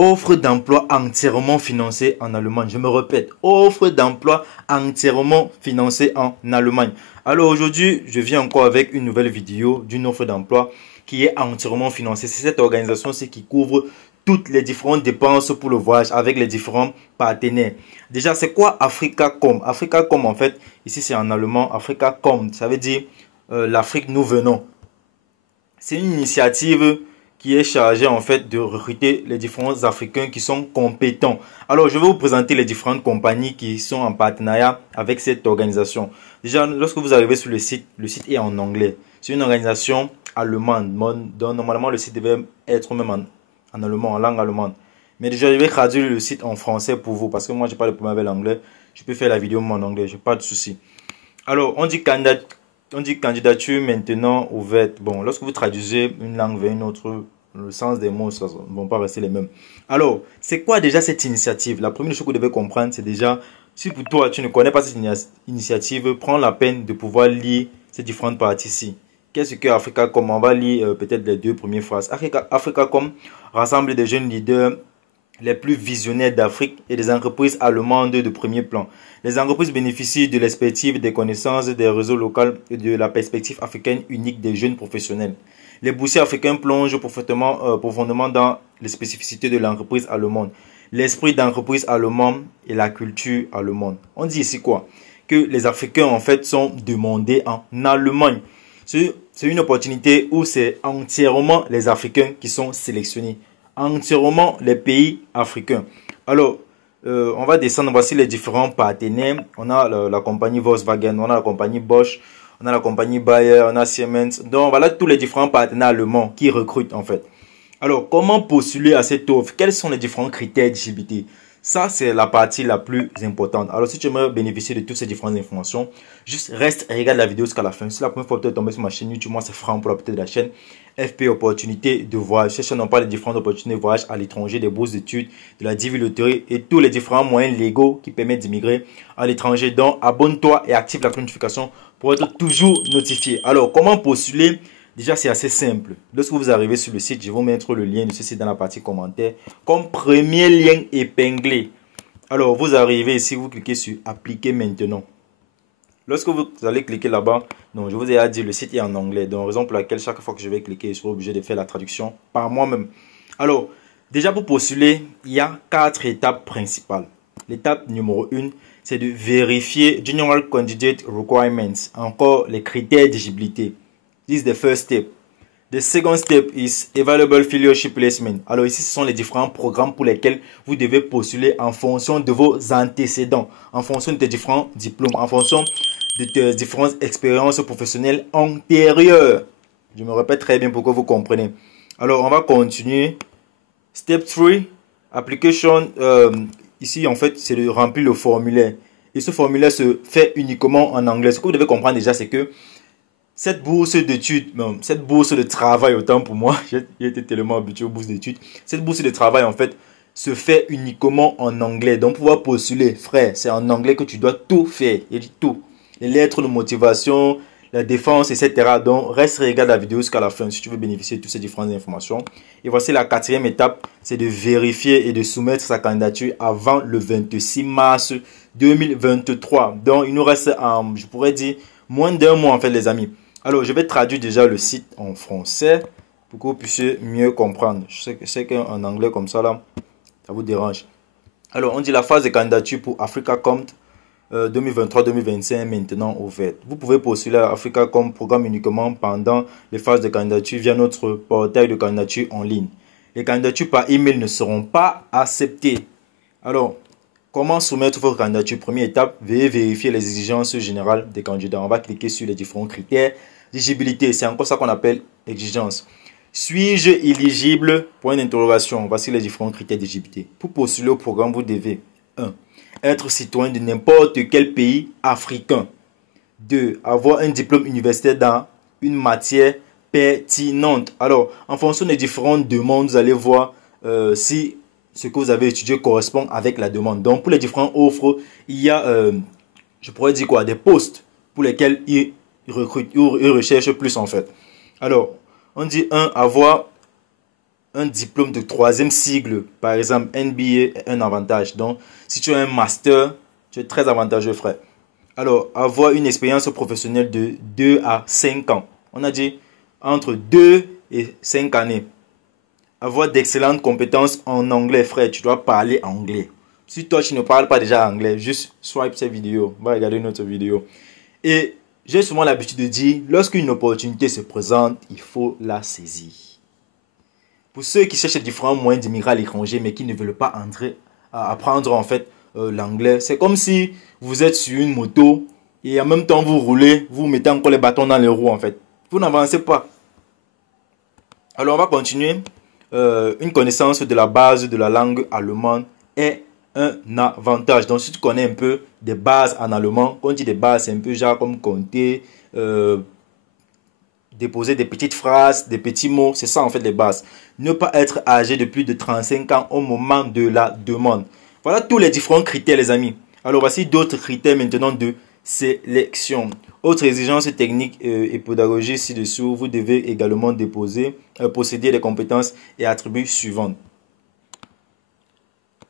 Offre d'emploi entièrement financée en Allemagne. Je me répète, offre d'emploi entièrement financée en Allemagne. Alors aujourd'hui, je viens encore avec une nouvelle vidéo d'une offre d'emploi qui est entièrement financée. C'est cette organisation qui couvre toutes les différentes dépenses pour le voyage avec les différents partenaires. Déjà, c'est quoi Africacom? Africacom, en fait, ici c'est en allemand, Africacom, ça veut dire l'Afrique nous venons. C'est une initiative qui est chargée en fait de recruter les différents Africains qui sont compétents. Alors, je vais vous présenter les différentes compagnies qui sont en partenariat avec cette organisation. Déjà, lorsque vous arrivez sur le site est en anglais. C'est une organisation allemande, donc normalement le site devait être même en allemand, en langue allemande. Mais déjà, je vais traduire le site en français pour vous parce que moi, je parle le premier avec l'anglais. Je peux faire la vidéo en anglais, je n'ai pas de souci. Alors, on dit candidature maintenant ouverte. Bon, lorsque vous traduisez une langue vers une autre, le sens des mots ne vont pas rester les mêmes. Alors, c'est quoi déjà cette initiative? La première chose que vous devez comprendre, c'est déjà, si pour toi, tu ne connais pas cette initiative, prends la peine de pouvoir lire ces différentes parties-ci. Qu'est-ce que Africacom? On va lire peut-être les deux premières phrases. Africacom rassemble des jeunes leaders les plus visionnaires d'Afrique et des entreprises allemandes de premier plan. Les entreprises bénéficient de l'expertise, des connaissances, des réseaux locaux et de la perspective africaine unique des jeunes professionnels. Les boursiers africains plongent profondément dans les spécificités de l'entreprise allemande, l'esprit d'entreprise allemande et la culture allemande. On dit ici quoi? Que les Africains en fait sont demandés en Allemagne. C'est une opportunité où c'est entièrement les Africains qui sont sélectionnés. Entièrement les pays africains. Alors, on va descendre. Voici les différents partenaires. On a la compagnie Volkswagen, on a la compagnie Bosch, on a la compagnie Bayer, on a Siemens. Donc, voilà tous les différents partenaires allemands qui recrutent en fait. Alors, comment postuler à cette offre? Quels sont les différents critères d'éligibilité? Ça, c'est la partie la plus importante. Alors, si tu aimerais bénéficier de toutes ces différentes informations, juste reste et regarde la vidéo jusqu'à la fin. Si c'est la première fois que tu es tombé sur ma chaîne YouTube, moi, c'est Franck pour la petite de la chaîne FP Opportunité de voyage. Cette chaîne, on parle des différentes opportunités de voyage à l'étranger, des bourses d'études, de la vie loterie et tous les différents moyens légaux qui permettent d'immigrer à l'étranger. Donc, abonne-toi et active la notification pour être toujours notifié. Alors, comment postuler? Déjà, c'est assez simple. Lorsque vous arrivez sur le site, je vais vous mettre le lien de ce site dans la partie commentaires comme premier lien épinglé. Alors, vous arrivez ici, vous cliquez sur appliquer maintenant. Lorsque vous allez cliquer là-bas, donc je vous ai dit le site est en anglais. Donc, raison pour laquelle chaque fois que je vais cliquer, je serai obligé de faire la traduction par moi-même. Alors, déjà pour postuler, il y a 4 étapes principales. L'étape numéro 1, c'est de vérifier General Candidate Requirements, encore les critères d'éligibilité. This is the first step. The second step is available fellowship placement. Alors ici, ce sont les différents programmes pour lesquels vous devez postuler en fonction de vos antécédents, en fonction de tes différents diplômes, en fonction de tes différentes expériences professionnelles antérieures. Je me répète très bien pour que vous compreniez. Alors, on va continuer. Step 3, application. Ici, en fait, c'est de remplir le formulaire. Et ce formulaire se fait uniquement en anglais. Ce que vous devez comprendre déjà, c'est que cette bourse d'études, cette bourse de travail, autant pour moi, j'ai été tellement habitué aux bourses d'études. Cette bourse de travail, en fait, se fait uniquement en anglais. Donc, pour pouvoir postuler, frère, c'est en anglais que tu dois tout faire. Il dit tout. Les lettres de motivation, la défense, etc. Donc, reste et regarde la vidéo jusqu'à la fin si tu veux bénéficier de toutes ces différentes informations. Et voici la 4e étape, c'est de vérifier et de soumettre sa candidature avant le 26 mars 2023. Donc, il nous reste, je pourrais dire, moins d'un mois en fait, les amis. Alors, je vais traduire déjà le site en français pour que vous puissiez mieux comprendre. Je sais qu'en anglais comme ça, là, ça vous dérange. Alors, on dit la phase de candidature pour Africacom 2023-2025 maintenant ouverte. Vous pouvez postuler à Africacom programme uniquement pendant les phases de candidature via notre portail de candidature en ligne. Les candidatures par email ne seront pas acceptées. Alors, comment soumettre votre candidature? Première étape, veuillez vérifier les exigences générales des candidats. On va cliquer sur les différents critères d'éligibilité. C'est encore ça qu'on appelle exigence. Suis-je éligible? Point d'interrogation. Voici les différents critères d'éligibilité. Pour postuler au programme, vous devez 1. Être citoyen de n'importe quel pays africain. 2. Avoir un diplôme universitaire dans une matière pertinente. Alors, en fonction des différentes demandes, vous allez voir si ce que vous avez étudié correspond avec la demande. Donc, pour les différentes offres, il y a, je pourrais dire quoi, des postes pour lesquels ils recrutent, ils recherchent plus en fait. Alors, on dit 1, avoir un diplôme de troisième cycle, par exemple MBA, est un avantage. Donc, si tu as un master, tu es très avantageux, frère. Alors, avoir une expérience professionnelle de 2 à 5 ans. On a dit entre 2 et 5 années. Avoir d'excellentes compétences en anglais, frère. Tu dois parler anglais. Si toi, tu ne parles pas déjà anglais, juste swipe cette vidéo. Va regarder une autre vidéo. Et j'ai souvent l'habitude de dire, lorsqu'une opportunité se présente, il faut la saisir. Pour ceux qui cherchent différents moyens d'immigrer à l'étranger, mais qui ne veulent pas apprendre en fait l'anglais, c'est comme si vous êtes sur une moto et en même temps vous roulez, vous mettez encore les bâtons dans les roues en fait. Vous n'avancez pas. Alors on va continuer. Une connaissance de la base de la langue allemande est un avantage. Donc si tu connais un peu des bases en allemand, quand on dit des bases, c'est un peu genre comme compter, déposer des petites phrases, des petits mots, c'est ça en fait les bases. Ne pas être âgé de plus de 35 ans au moment de la demande. Voilà tous les différents critères les amis. Alors voici d'autres critères maintenant de sélection. Autre exigence technique et pédagogique ci-dessous, vous devez également posséder les compétences et attributs suivants.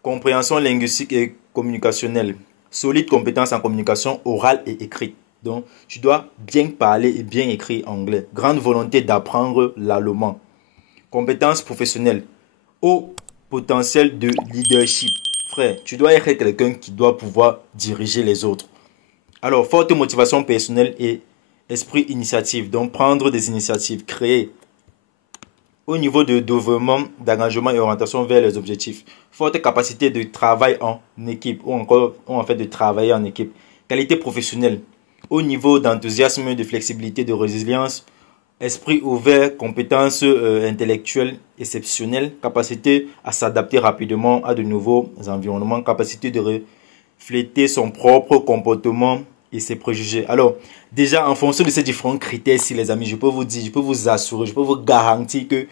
Compréhension linguistique et communicationnelle. Solide compétence en communication orale et écrite. Donc, tu dois bien parler et bien écrire anglais. Grande volonté d'apprendre l'allemand. Compétences professionnelles. Haut potentiel de leadership. Frère, tu dois être quelqu'un qui doit pouvoir diriger les autres. Alors, forte motivation personnelle et esprit initiative. Donc, prendre des initiatives, créer. Au niveau de développement, d'engagement et orientation vers les objectifs. Forte capacité de travail en équipe ou encore en fait de travailler en équipe. Qualité professionnelle. Au niveau d'enthousiasme, de flexibilité, de résilience. Esprit ouvert, compétences intellectuelles exceptionnelles. Capacité à s'adapter rapidement à de nouveaux environnements. Capacité de refléter son propre comportement et ses préjugés. Alors, déjà, en fonction de ces différents critères-ci, les amis, je peux vous dire, je peux vous assurer, je peux vous garantir que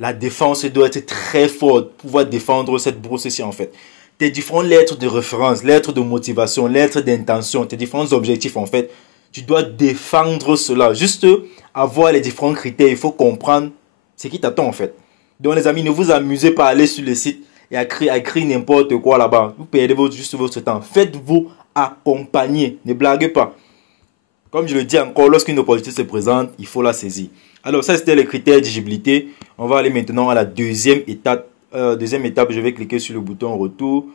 la défense doit être très forte pour pouvoir défendre cette bourse-ci, en fait. Tes différentes lettres de référence, lettres de motivation, lettres d'intention, tes différents objectifs, en fait, tu dois défendre cela. Juste avoir les différents critères, il faut comprendre ce qui t'attend, en fait. Donc, les amis, ne vous amusez pas à aller sur le site et à écrire n'importe quoi là-bas. Vous perdez juste votre temps. Faites-vous accompagner. Ne blaguez pas. Comme je le dis encore, lorsqu'une opportunité se présente, il faut la saisir. Alors ça, c'était les critères d'éligibilité. On va aller maintenant à la deuxième étape. Deuxième étape, je vais cliquer sur le bouton retour.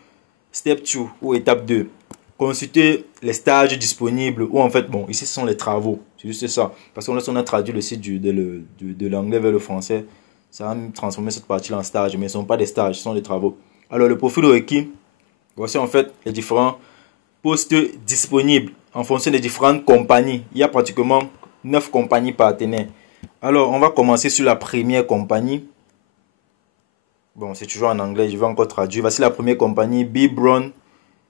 Step 2 ou étape 2. Consulter les stages disponibles ou en fait, bon, ici ce sont les travaux. C'est juste ça. Parce que lorsqu'on a traduit le site de l'anglais vers le français, ça va transformer cette partie en stage. Mais ce ne sont pas des stages, ce sont des travaux. Alors le profil requis, voici en fait les différents postes disponibles en fonction des différentes compagnies. Il y a pratiquement 9 compagnies partenaires. Alors, on va commencer sur la première compagnie. Bon, c'est toujours en anglais, je vais encore traduire. Voici la première compagnie, B. Brown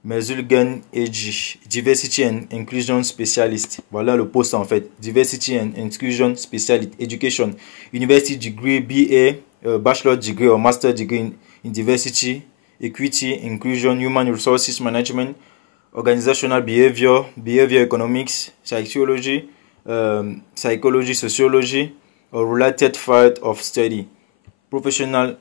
Mesulgan AG, Diversity and Inclusion Specialist. Voilà le poste en fait. Diversity and Inclusion Specialist Education. University Degree BA, Bachelor Degree or Master Degree in Diversity, Equity, Inclusion, Human Resources Management, Organizational Behavior, Behavior Economics, Psychology, Psychology, Sociology, or Related Field of Study. Professional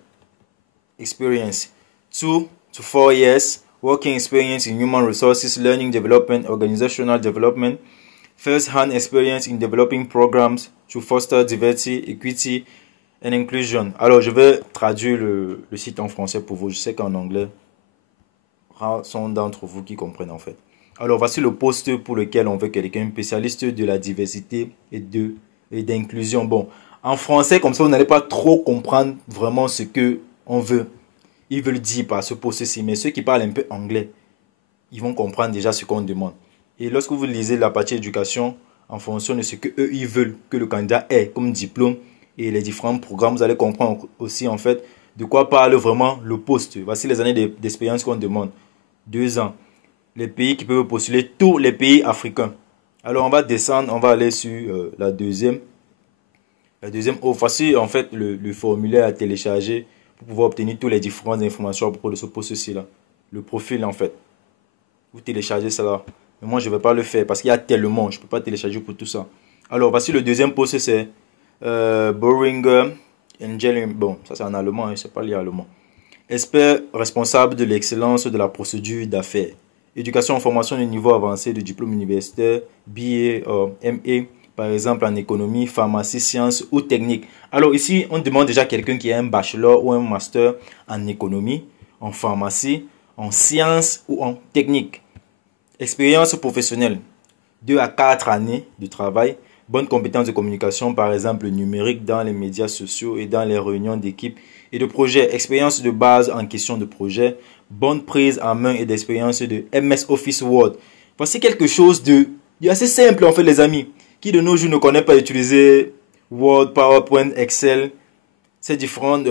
experience, 2 to 4 years. Working experience in human resources, learning development, organizational development. First-hand experience in developing programs to foster diversity, equity and inclusion. Alors, je vais traduire le site en français pour vous. Je sais qu'en anglais, sont d'entre vous qui comprennent en fait. Alors voici le poste pour lequel on veut quelqu'un spécialiste de la diversité et d'inclusion. Bon, en français comme ça vous n'allez pas trop comprendre vraiment ce que on veut. Ils veulent dire par ce poste-ci, mais ceux qui parlent un peu anglais, ils vont comprendre déjà ce qu'on demande. Et lorsque vous lisez la partie éducation, en fonction de ce que eux ils veulent que le candidat ait comme diplôme et les différents programmes, vous allez comprendre aussi en fait de quoi parle vraiment le poste. Voici les années d'expérience qu'on demande. 2 ans. Les pays qui peuvent postuler, tous les pays africains. Alors on va descendre, on va aller sur la deuxième. La deuxième offre. Voici en fait le formulaire à télécharger pour pouvoir obtenir toutes les différentes informations à propos de ce poste-ci là. Le profil en fait. Vous téléchargez cela. Mais moi je ne vais pas le faire parce qu'il y a tellement. Je ne peux pas télécharger pour tout ça. Alors voici le deuxième poste, c'est Boehringer Engineering, bon, ça c'est en allemand, hein, c'est pas lié à allemand. Expert responsable de l'excellence de la procédure d'affaires. Éducation en formation de niveau avancé de diplôme universitaire, BA, MA, par exemple en économie, pharmacie, sciences ou technique. Alors ici, on demande déjà quelqu'un qui a un bachelor ou un master en économie, en pharmacie, en sciences ou en technique. Expérience professionnelle, 2 à 4 années de travail. Bonnes compétences de communication, par exemple numérique dans les médias sociaux et dans les réunions d'équipe et de projet. Expérience de base en question de projet. Bonne prise en main et d'expérience de MS Office Word. Voici quelque chose de assez simple en fait les amis. Qui de nos jours ne connaît pas utiliser Word, PowerPoint, Excel, ces différents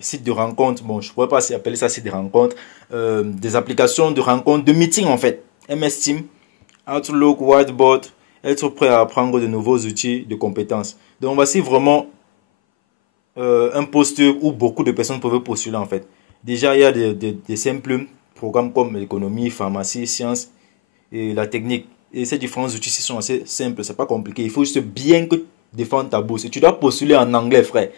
sites de rencontres. Bon, je ne pourrais pas appeler ça sites de rencontres. Des applications de rencontres, de meeting en fait. MS Team, Outlook, Whiteboard, être prêt à apprendre de nouveaux outils de compétences. Donc voici vraiment un poste où beaucoup de personnes peuvent postuler en fait. Déjà, il y a des simples programmes comme l'économie, pharmacie, sciences et la technique. Et ces différents outils sont assez simples, c'est pas compliqué. Il faut juste bien que défendre ta bourse. Et tu dois postuler en anglais, frère.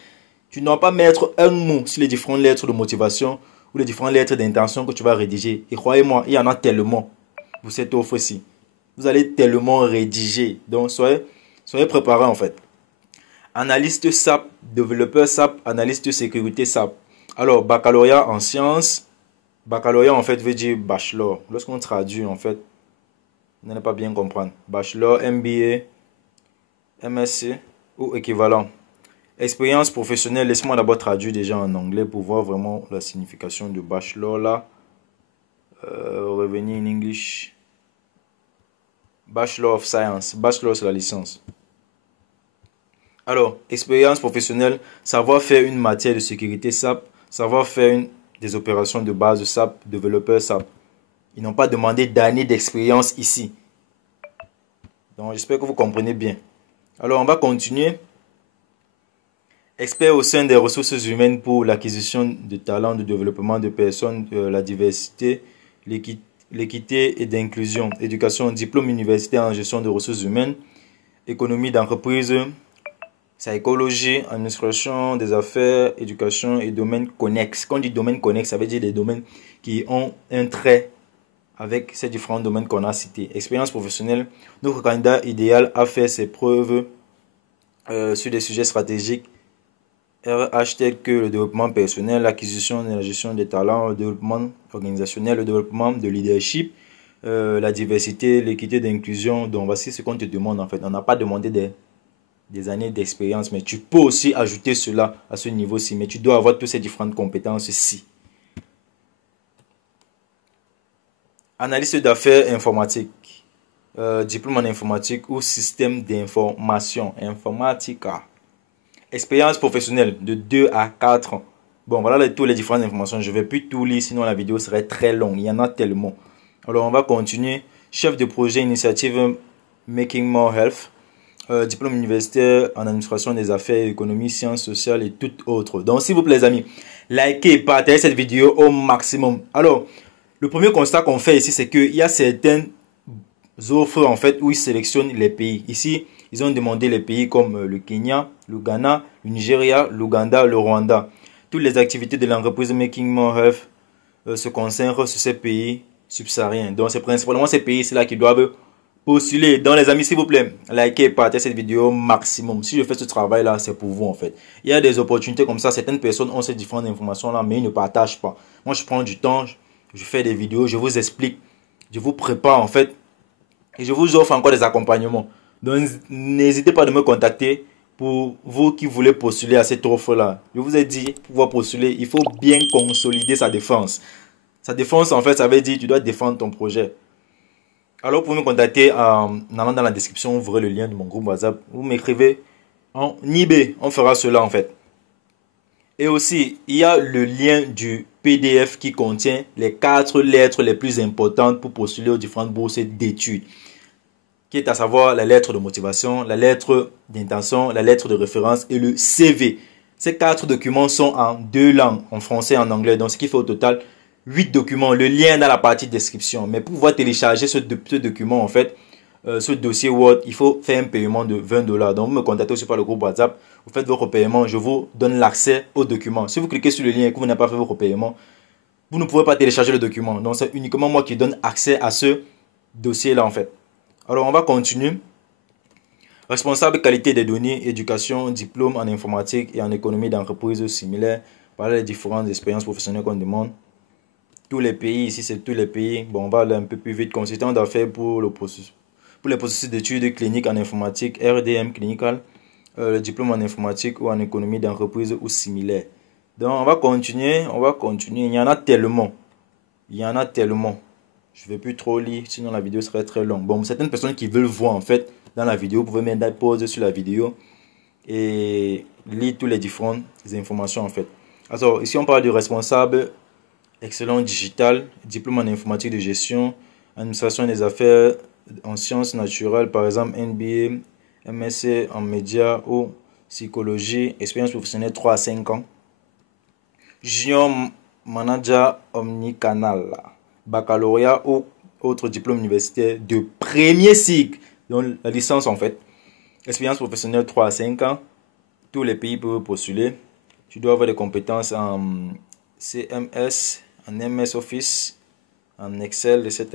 Tu ne dois pas mettre un mot sur les différentes lettres de motivation ou les différentes lettres d'intention que tu vas rédiger. Et croyez-moi, il y en a tellement pour cette offre-ci. Vous allez tellement rédiger. Donc, soyez préparés en fait. Analyste SAP, développeur SAP, analyste sécurité SAP. Alors, baccalauréat en sciences. Baccalauréat en fait veut dire bachelor. Lorsqu'on traduit en fait, vous n'allez pas bien comprendre. Bachelor, MBA, MSc ou équivalent. Expérience professionnelle, laisse-moi d'abord traduire déjà en anglais pour voir vraiment la signification de bachelor là. Revenir en English. Bachelor of Science. Bachelor c'est la licence. Alors, expérience professionnelle, savoir faire une matière de sécurité SAP, savoir faire des opérations de base de SAP, développeur SAP. Ils n'ont pas demandé d'années d'expérience ici. Donc, j'espère que vous comprenez bien. Alors, on va continuer. Expert au sein des ressources humaines pour l'acquisition de talents, de développement de personnes, la diversité, l'équité et d'inclusion. Éducation, diplôme universitaire en gestion de ressources humaines, économie d'entreprise, psychologie, administration des affaires, éducation et domaines connexes. Quand on dit domaine connexe, ça veut dire des domaines qui ont un trait avec ces différents domaines qu'on a cités. Expérience professionnelle, notre candidat idéal a fait ses preuves sur des sujets stratégiques RH tels que le développement personnel, l'acquisition et la gestion des talents, le développement organisationnel, le développement de leadership, la diversité, l'équité d'inclusion. Donc voici ce qu'on te demande en fait. On n'a pas demandé des années d'expérience, mais tu peux aussi ajouter cela à ce niveau-ci. Mais tu dois avoir toutes ces différentes compétences-ci. Analyste d'affaires informatique, diplôme en informatique ou système d'information, informatica. Expérience professionnelle de 2 à 4 ans. Bon, voilà toutes les différentes informations. Je ne vais plus tout lire, sinon la vidéo serait très longue. Il y en a tellement. Alors, on va continuer. Chef de projet initiative Making More Health. Diplôme universitaire en administration des affaires, économie, sciences sociales et tout autre. Donc, s'il vous plaît, les amis, likez et partagez cette vidéo au maximum. Alors, le premier constat qu'on fait ici, c'est qu'il y a certaines offres en fait où ils sélectionnent les pays. Ici, ils ont demandé les pays comme le Kenya, le Ghana, le Nigeria, l'Ouganda, le Rwanda. Toutes les activités de l'entreprise Making More Health se concentrent sur ces pays subsahariens. Donc, c'est principalement ces pays-là qui doivent postuler. Donc, les amis, s'il vous plaît, likez et partagez cette vidéo au maximum. Si je fais ce travail-là, c'est pour vous en fait. Il y a des opportunités comme ça. Certaines personnes ont ces différentes informations-là, mais ils ne partagent pas. Moi, je prends du temps, je fais des vidéos, je vous explique, je vous prépare en fait. Et je vous offre encore des accompagnements. Donc, n'hésitez pas de me contacter pour vous qui voulez postuler à cette offre-là. Je vous ai dit, pour pouvoir postuler, il faut bien consolider sa défense. Sa défense, en fait, ça veut dire que tu dois défendre ton projet. Alors, pour me contacter, en allant dans la description, vous verrez le lien de mon groupe WhatsApp. Vous m'écrivez en IB. On fera cela, en fait. Et aussi, il y a le lien du PDF qui contient les 4 lettres les plus importantes pour postuler aux différentes bourses d'études. Qui est à savoir la lettre de motivation, la lettre d'intention, la lettre de référence et le CV. Ces 4 documents sont en 2 langues, en français et en anglais. Donc, ce qui fait au total 8 documents. Le lien dans la partie description. Mais pour pouvoir télécharger ce document, en fait, ce dossier Word, il faut faire un paiement de 20 $. Donc, vous me contactez aussi par le groupe WhatsApp. Vous faites votre paiement, je vous donne l'accès au document. Si vous cliquez sur le lien et que vous n'avez pas fait votre paiement, vous ne pouvez pas télécharger le document. Donc, c'est uniquement moi qui donne accès à ce dossier-là, en fait. Alors, on va continuer. Responsable qualité des données, éducation, diplôme en informatique et en économie d'entreprise similaire. Voilà les différentes expériences professionnelles qu'on demande. Tous les pays, ici c'est tous les pays. Bon, on va aller un peu plus vite. Consultant d'affaires pour les processus d'études cliniques en informatique, RDM clinical, le diplôme en informatique ou en économie d'entreprise ou similaire. Donc on va continuer. Il y en a tellement. Je ne vais plus trop lire, sinon la vidéo serait très longue. Bon, certaines personnes qui veulent voir en fait dans la vidéo, vous pouvez mettre pause sur la vidéo et lire toutes les différentes informations en fait. Alors ici on parle du responsable excellent digital, diplôme en informatique de gestion, administration des affaires en sciences naturelles, par exemple NBA, MSc en médias ou psychologie, expérience professionnelle 3 à 5 ans. Junior manager omnicanal, baccalauréat ou autre diplôme universitaire de premier cycle, donc la licence en fait. Expérience professionnelle 3 à 5 ans. Tous les pays peuvent postuler. Tu dois avoir des compétences en CMS, en MS Office, en Excel, etc.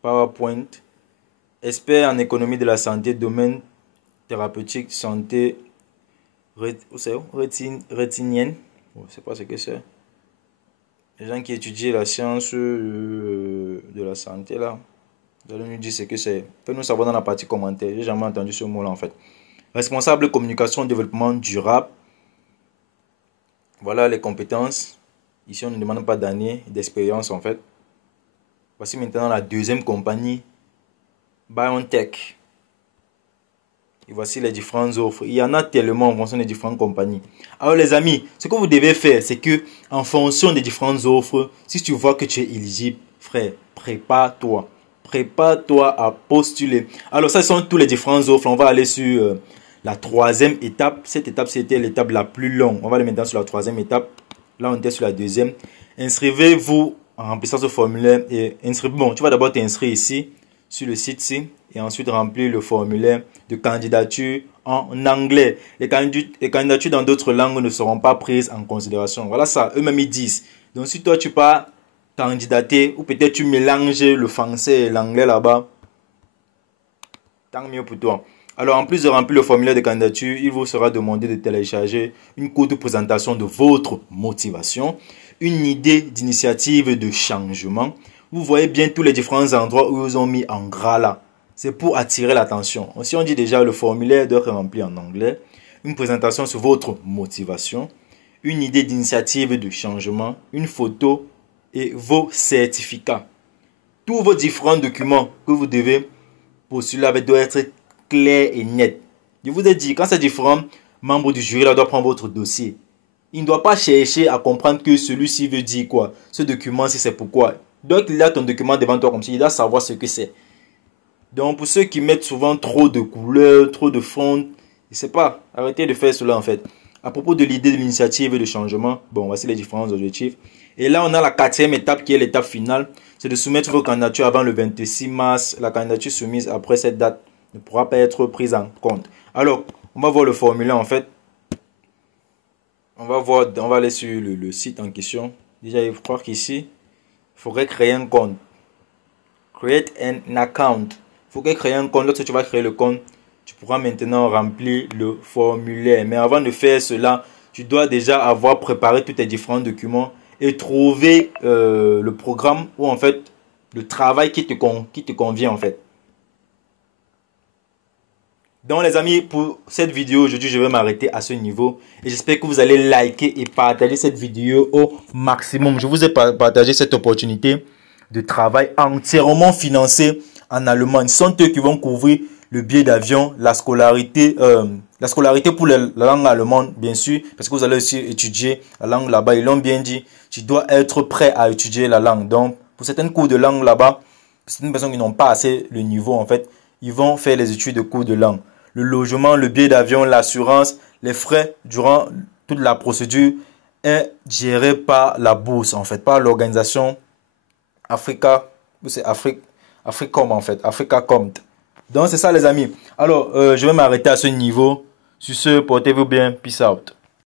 PowerPoint. Expert en économie de la santé, domaine thérapeutique, santé rétinienne. Je ne sais pas ce que c'est. Les gens qui étudient la science de la santé là. Vous allez nous dire ce que c'est. Faites-nous savoir dans la partie commentaire. J'ai jamais entendu ce mot là en fait. Responsable communication développement durable. Voilà les compétences. Ici on ne demande pas d'années d'expérience en fait. Voici maintenant la deuxième compagnie. BioNTech. Et voici les différentes offres. Il y en a tellement en fonction des différentes compagnies. Alors les amis, ce que vous devez faire, c'est que en fonction des différentes offres, si tu vois que tu es éligible, frère, prépare-toi. Prépare-toi à postuler. Alors ça, ce sont toutes les différentes offres. On va aller sur la troisième étape. Cette étape, c'était l'étape la plus longue. On va aller maintenant sur la troisième étape. Là, on était sur la deuxième. Inscrivez-vous en remplissant ce formulaire. Bon, tu vas d'abord t'inscrire ici, sur le site-ci. Et ensuite remplir le formulaire de candidature en anglais. Les candidatures dans d'autres langues ne seront pas prises en considération. Voilà ça, eux-mêmes ils disent. Donc si toi tu pas candidater ou peut-être tu mélanges le français et l'anglais là-bas, tant mieux pour toi. Alors en plus de remplir le formulaire de candidature, il vous sera demandé de télécharger une courte présentation de votre motivation, une idée d'initiative de changement. Vous voyez bien tous les différents endroits où ils ont mis en gras là. C'est pour attirer l'attention. Si on dit déjà le formulaire doit être rempli en anglais, une présentation sur votre motivation, une idée d'initiative de changement, une photo et vos certificats. Tous vos différents documents que vous devez postuler avec doivent être clairs et nets. Je vous ai dit, quand c'est différent, membre du jury là doit prendre votre dossier. Il ne doit pas chercher à comprendre que celui-ci veut dire quoi. Ce document, si c'est pourquoi. Donc il a ton document devant toi comme ça, il doit savoir ce que c'est. Donc pour ceux qui mettent souvent trop de couleurs, trop de fonds, je sais pas, arrêtez de faire cela en fait. À propos de l'idée de l'initiative et de changement, bon voici les différents objectifs. Et là on a la quatrième étape qui est l'étape finale, c'est de soumettre vos candidatures avant le 26 mars. La candidature soumise après cette date ne pourra pas être prise en compte. Alors on va voir le formulaire en fait. On va aller sur le site en question. Déjà il faut croire qu'ici, il faudrait créer un compte. Create an account. Il faut créer un compte. Lorsque tu vas créer le compte, tu pourras maintenant remplir le formulaire. Mais avant de faire cela, tu dois déjà avoir préparé tous tes différents documents et trouver le programme ou en fait le travail qui te convient en fait. Donc les amis, pour cette vidéo aujourd'hui, je vais m'arrêter à ce niveau. Et j'espère que vous allez liker et partager cette vidéo au maximum. Je vous ai partagé cette opportunité de travail entièrement financé en Allemagne. Ce sont eux qui vont couvrir le billet d'avion, la scolarité pour la langue allemande, bien sûr, parce que vous allez aussi étudier la langue là-bas. Ils l'ont bien dit, tu dois être prêt à étudier la langue. Donc, pour certains cours de langue là-bas, certaines personnes qui n'ont pas assez le niveau, en fait, ils vont faire les études de cours de langue. Le logement, le billet d'avion, l'assurance, les frais durant toute la procédure est géré par la bourse, en fait, par l'organisation Africa, c'est Africom en fait, Africacom. Donc c'est ça les amis. Alors je vais m'arrêter à ce niveau. Sur ce, portez-vous bien. Peace out.